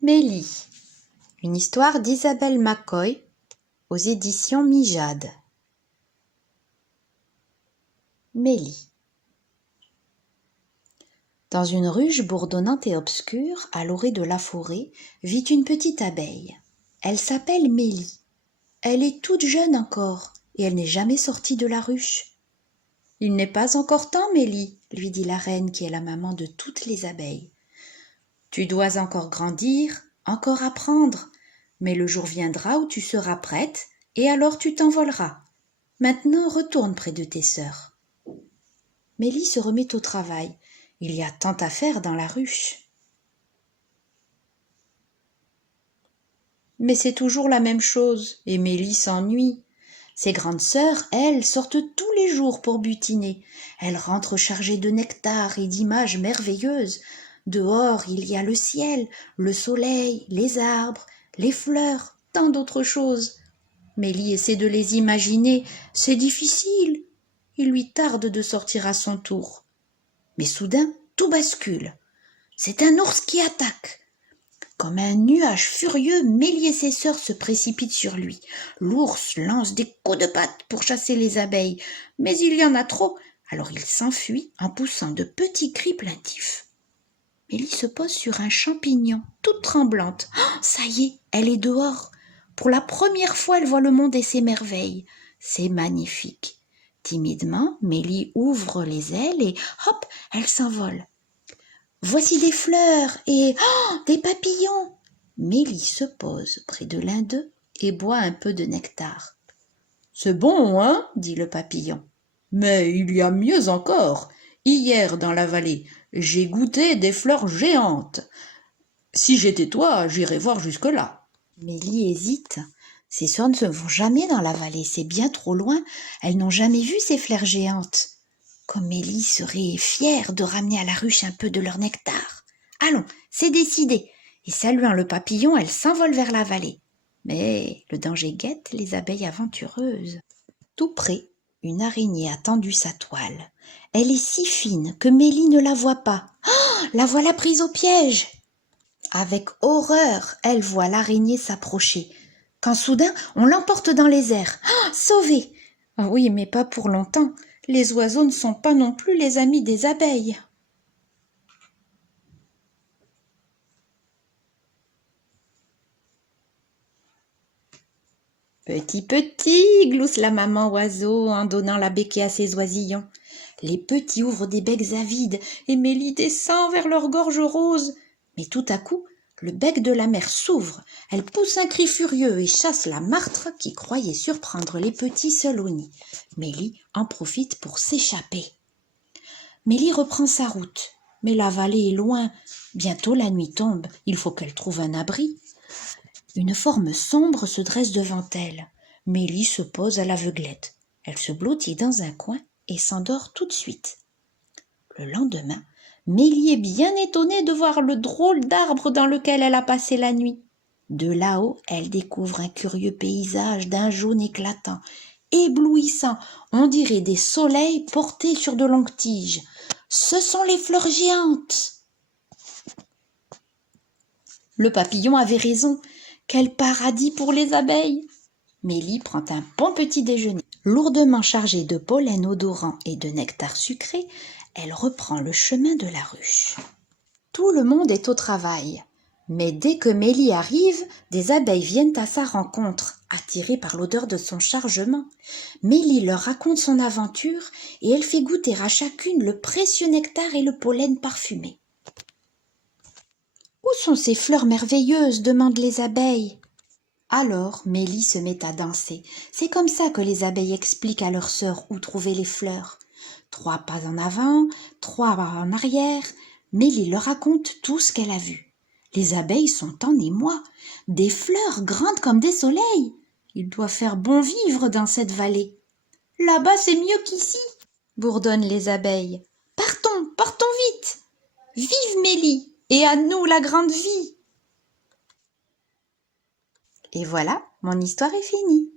Mélie, une histoire d'Isabelle McCoy aux éditions Mijade. Mélie. Dans une ruche bourdonnante et obscure, à l'orée de la forêt, vit une petite abeille. Elle s'appelle Mélie. Elle est toute jeune encore, et elle n'est jamais sortie de la ruche. « Il n'est pas encore temps, Mélie, lui dit la reine qui est la maman de toutes les abeilles. Tu dois encore grandir, encore apprendre, mais le jour viendra où tu seras prête, et alors tu t'envoleras. Maintenant retourne près de tes sœurs. » Mélie se remet au travail. Il y a tant à faire dans la ruche. Mais c'est toujours la même chose, et Mélie s'ennuie. Ses grandes sœurs, elles, sortent tous les jours pour butiner. Elles rentrent chargées de nectar et d'images merveilleuses. Dehors, il y a le ciel, le soleil, les arbres, les fleurs, tant d'autres choses. Mélie essaie de les imaginer, c'est difficile. Il lui tarde de sortir à son tour. Mais soudain, tout bascule. C'est un ours qui attaque. Comme un nuage furieux, Mélie et ses sœurs se précipitent sur lui. L'ours lance des coups de patte pour chasser les abeilles, mais il y en a trop, alors il s'enfuit en poussant de petits cris plaintifs. Mélie se pose sur un champignon, toute tremblante. Oh, ça y est, elle est dehors. Pour la première fois, elle voit le monde et ses merveilles. C'est magnifique. Timidement, Mélie ouvre les ailes et hop, elle s'envole. Voici des fleurs et des papillons. Mélie se pose près de l'un d'eux et boit un peu de nectar. « C'est bon, hein ?» dit le papillon. « Mais il y a mieux encore. Hier, dans la vallée, j'ai goûté des fleurs géantes. Si j'étais toi, j'irais voir jusque-là. » Mélie hésite. Ses sœurs ne vont jamais dans la vallée, c'est bien trop loin. Elles n'ont jamais vu ces fleurs géantes. Comme Mélie serait fière de ramener à la ruche un peu de leur nectar. Allons, c'est décidé. Et saluant le papillon, elle s'envole vers la vallée. Mais le danger guette les abeilles aventureuses. Tout près, une araignée a tendu sa toile. Elle est si fine que Mélie ne la voit pas. Oh, la voilà prise au piège. Avec horreur, elle voit l'araignée s'approcher. Quand soudain, on l'emporte dans les airs. Oh, sauvée! Oui, mais pas pour longtemps. Les oiseaux ne sont pas non plus les amis des abeilles. Petit, petit, glousse la maman oiseau en donnant la béquille à ses oisillons. Les petits ouvrent des becs avides et Mélie descend vers leur gorge rose. Mais tout à coup, le bec de la mère s'ouvre. Elle pousse un cri furieux et chasse la martre qui croyait surprendre les petits seuls au nid. Mélie en profite pour s'échapper. Mélie reprend sa route, mais la vallée est loin. Bientôt la nuit tombe, il faut qu'elle trouve un abri. Une forme sombre se dresse devant elle. Mélie se pose à l'aveuglette. Elle se blottit dans un coin et s'endort tout de suite. Le lendemain, Mélie est bien étonnée de voir le drôle d'arbre dans lequel elle a passé la nuit. De là-haut, elle découvre un curieux paysage d'un jaune éclatant, éblouissant, on dirait des soleils portés sur de longues tiges. Ce sont les fleurs géantes. Le papillon avait raison. Quel paradis pour les abeilles! Mélie prend un bon petit déjeuner. Lourdement chargée de pollen odorant et de nectar sucré, elle reprend le chemin de la ruche. Tout le monde est au travail. Mais dès que Mélie arrive, des abeilles viennent à sa rencontre, attirées par l'odeur de son chargement. Mélie leur raconte son aventure et elle fait goûter à chacune le précieux nectar et le pollen parfumé. « Où sont ces fleurs merveilleuses ?» demandent les abeilles. Alors Mélie se met à danser. C'est comme ça que les abeilles expliquent à leurs sœurs où trouver les fleurs. 3 pas en avant, 3 pas en arrière. Mélie leur raconte tout ce qu'elle a vu. Les abeilles sont en émoi. Des fleurs grandes comme des soleils. Il doit faire bon vivre dans cette vallée. Là-bas, c'est mieux qu'ici, bourdonnent les abeilles. Partons, partons vite. Vive Mélie et à nous la grande vie. Et voilà, mon histoire est finie.